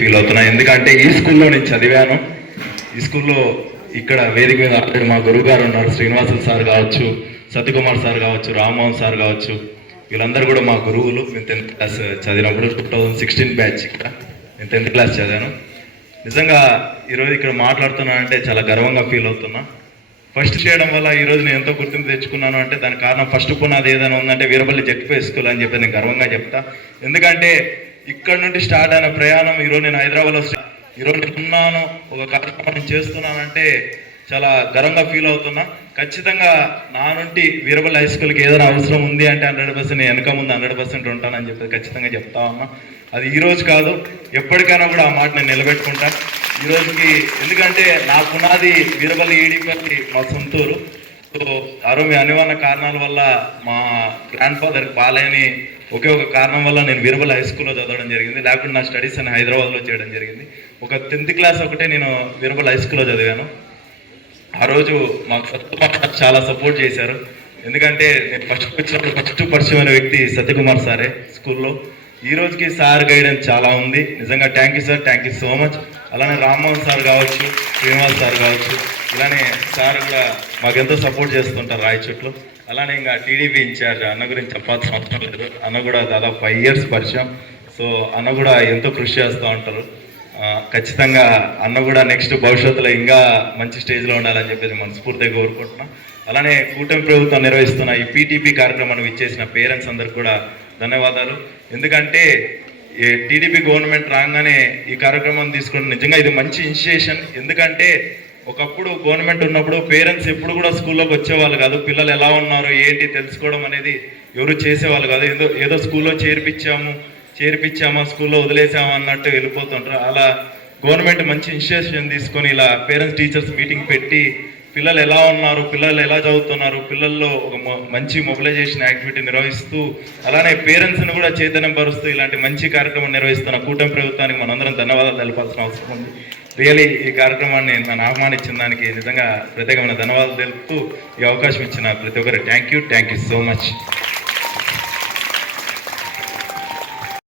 Feel అవుతున్నా. ఎందుకంటే ఈ స్కూల్లో నేను చదివాను. ఈ స్కూల్లో ఇక్కడ వేదిక మీద ఆల్రెడీ మా గురువు గారు ఉన్నారు. శ్రీనివాసులు సార్ కావచ్చు, సత్యకుమార్ సార్ కావచ్చు, రామ్మోహన్ సార్ కావచ్చు, వీళ్ళందరూ కూడా మా గురువులు. నేను 10th క్లాస్ చదివినప్పుడు 2016 బ్యాచ్ ఇక్కడ నేను 10th క్లాస్ చదివాను. నిజంగా ఈరోజు ఇక్కడ మాట్లాడుతున్నానంటే చాలా గర్వంగా ఫీల్ అవుతున్నా. ఫస్ట్ చేయడం వల్ల ఈరోజు నేను ఎంతో గుర్తింపు తెచ్చుకున్నాను అంటే దానికి కారణం ఫస్ట్ పునాది ఏదైనా ఉందంటే వీరపల్లి జెడ్పీ స్కూల్ అని చెప్పి నేను గర్వంగా చెప్తా. ఎందుకంటే ఇక్కడ నుండి స్టార్ట్ అయిన ప్రయాణం ఈరోజు నేను హైదరాబాద్లో ఈరోజు ఉన్నాను, ఒక కార్యక్రమం చేస్తున్నానంటే చాలా గర్వంగా ఫీల్ అవుతున్నా. ఖచ్చితంగా నా నుండి వీరపల్లి హై స్కూల్కి ఏదైనా అవసరం ఉంది అంటే 100% నేను వెనక ముందు 100% ఉంటానని చెప్పి ఖచ్చితంగా చెప్తా ఉన్నా. అది ఈరోజు కాదు, ఎప్పటికైనా కూడా ఆ మాట నేను నిలబెట్టుకుంటా ఈ రోజుకి. ఎందుకంటే నా పునాది వీరపల్లి ఈడిపల్లి మా సొంతూరు. సో మీ అనివార్య కారణాల వల్ల మా గ్రాండ్ ఫాదర్కి బాలేని ఒకే ఒక కారణం వల్ల నేను వీరపల్లి హై స్కూల్లో చదవడం జరిగింది. లేకుండా నా స్టడీస్ అని హైదరాబాద్లో చేయడం జరిగింది. ఒక 10th క్లాస్ ఒకటే నేను వీరపల్లి హై స్కూల్లో చదివాను. ఆ రోజు మాకు చాలా సపోర్ట్ చేశారు. ఎందుకంటే నేను ఫస్ట్ పరిచయమైన వ్యక్తి సత్యకుమార్ సారే స్కూల్లో. ఈ రోజుకి సార్ గైడెన్స్ చాలా ఉంది. నిజంగా thank you sir, thank you so much. అలానే రామ్మోహన్ సార్ కావచ్చు, శ్రీనివాస్ సార్ కావచ్చు, ఇలానే సార్ కూడా మాకెంతో సపోర్ట్ చేస్తుంటారు రాయచోట్లో. అలానే ఇంకా టీడీపీ ఇన్ఛార్జ్ అన్న గురించి చెప్పాల్సిన అవసరం లేదు. అన్న కూడా దాదాపు 5 years పరిచయం. సో అన్న కూడా ఎంతో కృషి చేస్తూ ఉంటారు. ఖచ్చితంగా అన్న కూడా నెక్స్ట్ భవిష్యత్తులో ఇంకా మంచి స్టేజ్లో ఉండాలని చెప్పేసి మనస్ఫూర్తిగా కోరుకుంటున్నాం. అలానే కూటమి ప్రభుత్వం నిర్వహిస్తున్న ఈ పీటీపీ కార్యక్రమాన్ని ఇచ్చేసిన పేరెంట్స్ అందరికి కూడా ధన్యవాదాలు. ఎందుకంటే టీడీపీ గవర్నమెంట్ రాగానే ఈ కార్యక్రమం తీసుకోవడం నిజంగా ఇది మంచి ఇనిషియేషన్. ఎందుకంటే ఒకప్పుడు గవర్నమెంట్ ఉన్నప్పుడు పేరెంట్స్ ఎప్పుడు కూడా స్కూల్లోకి వచ్చేవాళ్ళు కాదు. పిల్లలు ఎలా ఉన్నారు ఏంటి తెలుసుకోవడం అనేది ఎవరు చేసేవాళ్ళు కాదు. ఏదో స్కూల్లో చేర్పించామా స్కూల్లో వదిలేసామా అన్నట్టు వెళ్ళిపోతుంటారు. అలా గవర్నమెంట్ మంచి ఇనిషియేషన్ తీసుకొని ఇలా పేరెంట్స్ టీచర్స్ మీటింగ్ పెట్టి పిల్లలు ఎలా ఉన్నారు, పిల్లలు ఎలా చదువుతున్నారు, పిల్లల్లో ఒక మంచి మొబిలైజేషన్ యాక్టివిటీ నిర్వహిస్తూ అలానే పేరెంట్స్ని కూడా చైతన్యం పరుస్తూ ఇలాంటి మంచి కార్యక్రమం నిర్వహిస్తున్న కూటమి ప్రభుత్వానికి మనందరం ధన్యవాదాలు తెలపాల్సిన అవసరం ఉంది. రియలీ ఈ కార్యక్రమాన్ని నన్ను ఆహ్వానించిన దానికి నిజంగా ప్రత్యేకమైన ధన్యవాదాలు తెలుపుతూ ఈ అవకాశం ఇచ్చిన ప్రతి ఒక్కరు థ్యాంక్ యూ సో మచ్.